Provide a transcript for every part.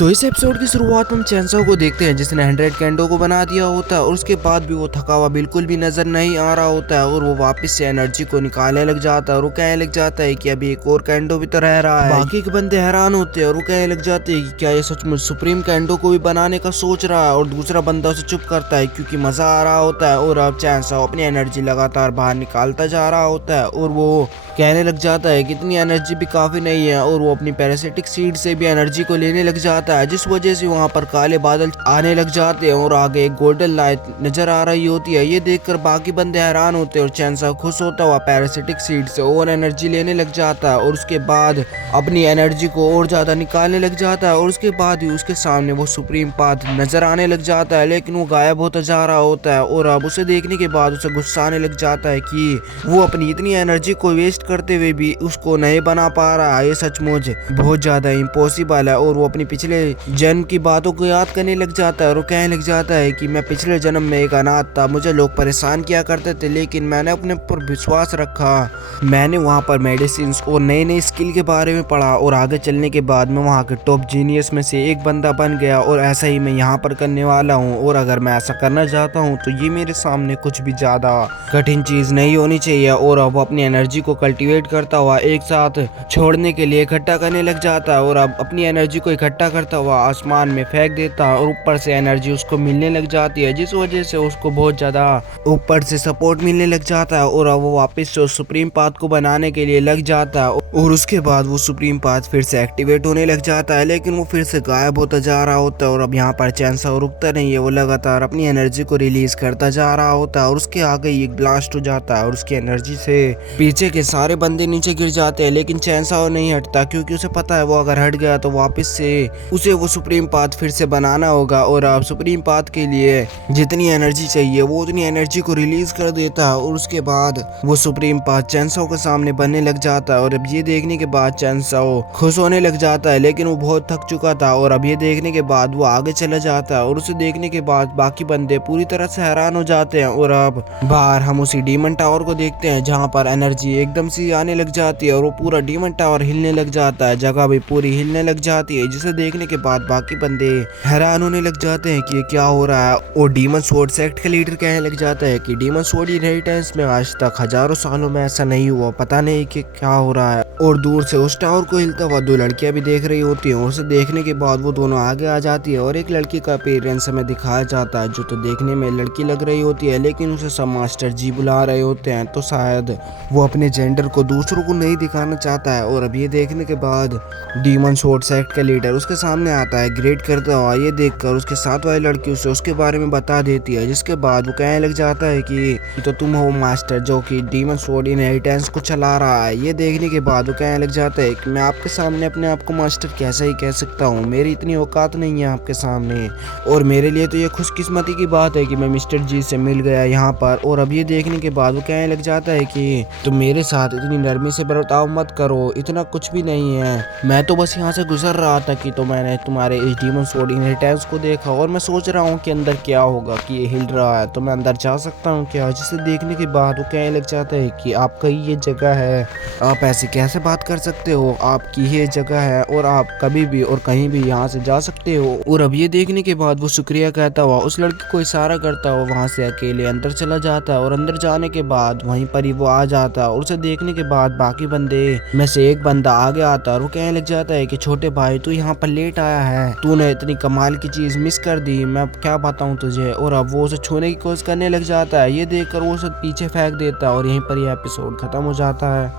तो इस एपिसोड की शुरुआत में हम चैनसो को देखते हैं जिसने 100 कैंडो को बना दिया होता है और उसके बाद भी वो थका हुआ बिल्कुल भी नजर नहीं आ रहा होता है और वो वापस से एनर्जी को निकालने लग जाता है और वो कहने लग जाता है कि अभी एक और कैंडो भी तो रह रहा है। बाकी के बंदे हैरान होते हैं और वो कहने लग जाते हैं कि क्या ये सचमुच सुप्रीम कैंडो को भी बनाने का सोच रहा है, और दूसरा बंदा उसे चुप करता है क्योंकि मजा आ रहा होता है। और अब चैनसो अपनी एनर्जी लगातार बाहर निकालता जा रहा होता है और वो कहने लग जाता है कि इतनी एनर्जी भी काफी नहीं है, और वो अपनी पैरासिटिक सीड से भी एनर्जी को लेने लग जाता है, जिस वजह से वहाँ पर काले बादल आने लग जाते हैं और आगे एक गोल्डन लाइट नजर आ रही होती है। ये देखकर बाकी बंदे हैरान होते हैं और चैनसो खुश होता हुआ पैरासिटिक सीड से और एनर्जी लेने लग जाता है और उसके बाद अपनी एनर्जी को और ज्यादा निकालने लग जाता है। और उसके बाद ही उसके सामने वो सुप्रीम पाथ नजर आने लग जाता है, लेकिन वो गायब होता जा रहा होता है। और अब उसे देखने के बाद उसे गुस्सा आने लग जाता है कि वो अपनी इतनी एनर्जी को वेस्ट करते हुए भी उसको नहीं बना पा रहा है। ये सचमुच बहुत ज्यादा इम्पॉसिबल है। और वो अपनी पिछले जन्म की बातों को याद करने लग जाता है और वो कहने लग जाता है कि मैं पिछले जन्म में एक अनाथ था, मुझे लोग परेशान किया करते थे, लेकिन मैंने अपने ऊपर विश्वास रखा, मैंने वहाँ पर मेडिसिन और नई नई स्किल के बारे में पढ़ा और आगे चलने के बाद मैं वहाँ के टॉप जीनियस में से एक बंदा बन गया। और ऐसा ही मैं यहाँ पर करने वाला हूँ, और अगर मैं ऐसा करना चाहता हूँ तो ये मेरे सामने कुछ भी ज्यादा कठिन चीज नहीं होनी चाहिए। और अब अपनी एनर्जी को कल्टीवेट करता हुआ एक साथ छोड़ने के लिए इकट्ठा करने लग जाता है और अब अपनी एनर्जी को इकट्ठा करता हुआ आसमान में फेंक देता है और ऊपर से एनर्जी उसको मिलने लग जाती है, जिस वजह से उसको बहुत ज्यादा ऊपर से सपोर्ट मिलने लग जाता है। और अब वो वापस से उस सुप्रीम पाथ को बनाने के लिए लग जाता है और उसके बाद वो सुप्रीम पाथ फिर से एक्टिवेट होने लग जाता है, लेकिन वो फिर से गायब होता जा रहा होता है। और अब यहाँ पर चैनसो रुकता नहीं है, वो लगातार अपनी एनर्जी को रिलीज करता जा रहा होता है और उसके आगे एक ब्लास्ट हो जाता है और उसकी एनर्जी से पीछे के सारे बंदे नीचे गिर जाते हैं, लेकिन चैनसो नहीं हटता क्योंकि उसे पता है वो अगर हट गया तो वापस से उसे वो सुप्रीम पाथ फिर से बनाना होगा। और अब सुप्रीम पाथ के लिए जितनी एनर्जी चाहिए वो उतनी एनर्जी को रिलीज कर देता है और उसके बाद वो सुप्रीम पाथ चैनसो के सामने बनने लग जाता है। और अब ये देखने के बाद चैनसो खुश होने लग जाता है, लेकिन वो बहुत थक चुका था। और अब ये देखने के बाद वो आगे चला जाता है और उसे देखने के बाद बाकी बंदे पूरी तरह से हैरान हो जाते हैं। और अब बाहर हम उसी डीमन टावर को देखते हैं जहाँ पर एनर्जी एकदम से आने लग जाती है और वो पूरा डीमन टावर हिलने लग जाता है, जगह भी पूरी हिलने लग जाती है, जिसे देखने के बाद बाकी बंदे हैरान होने लग जाते हैं कि ये क्या हो रहा है। और डीमन स्वॉर्ड सेक्ट का लीडर कहने लग जाता है कि डीमन स्वॉर्ड इनहेरिटेंस में आज तक हजारों सालों में ऐसा नहीं हुआ, पता नहीं कि क्या हो रहा है। और दूर से उस टावर को हिलता हुआ दो लड़कियां भी देख रही होती हैं और उसे देखने के बाद वो दोनों आगे आ जाती है और एक लड़की का अपीयरेंस हमें दिखाया जाता है जो तो देखने में लड़की लग रही होती है, लेकिन उसे सब मास्टर जी बुला रहे होते हैं, तो शायद वो अपने जेंडर को दूसरों को नहीं दिखाना चाहता है। और अब ये देखने के बाद डीमन स्वॉर्ड सेक्ट का लीडर उसके सामने आता है ग्रेट करता हुआ। ये देखकर उसके साथ वाली लड़की उसे उसके बारे में बता देती है, जिसके बाद वो कहने लग जाता है कि तो तुम हो मास्टर जो कि डीमन स्वॉर्ड इनहेरिटेंस को चला रहा है। ये देखने के बाद वो कहने लग जाता है कि मैं आपके सामने अपने आप को मास्टर कैसे ही कह सकता हूँ, मेरी इतनी औकात नहीं है आपके सामने, और मेरे लिए तो ये खुशकिस्मती की बात है कि मैं मिस्टर जी से मिल गया यहाँ पर। और अब ये देखने के बाद वो कहने लग जाता है कि तुम मेरे साथ इतनी नरमी से बर्ताव मत करो, इतना कुछ भी नहीं है, मैं तो बस यहाँ से गुजर रहा था कि तो मैंने तुम्हारे इस डीमन स्वॉर्ड इनहेरिटेंस को देखा और मैं सोच रहा हूँ कि अंदर क्या होगा कि ये हिल रहा है, तो मैं अंदर जा सकता हूँ क्या। जिसे देखने के बाद वो कहने लग जाता है कि आपका ये जगह है, आप ऐसे कैसे बात कर सकते हो, आपकी ये जगह है और आप कभी भी और कहीं भी यहाँ से जा सकते हो। और अब ये देखने के बाद वो शुक्रिया कहता हुआ उस लड़की को इशारा करता हुआ वहाँ से अकेले अंदर चला जाता है। और अंदर जाने के बाद वहीं पर ही वो आ जाता है और उसे देखने के बाद बाकी बंदे में से एक बंदा आगे आता है और वो कहने लग जाता है कि छोटे भाई तू यहाँ पर लेट आया है, तूने इतनी कमाल की चीज मिस कर दी, मैं क्या बताऊँ तुझे। और अब वो उसे छूने की कोशिश करने लग जाता है, ये देखकर वो उसे पीछे फेंक देता है और यहीं पर यह एपिसोड खत्म हो जाता है।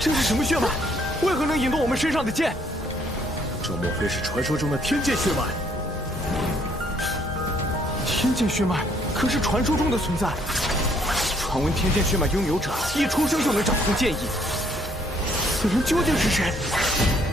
这是什么血脉？为何能引动我们身上的剑？这莫非是传说中的天剑血脉？天剑血脉可是传说中的存在。传闻天剑血脉拥有者一出生就能掌控剑意，此人究竟是谁？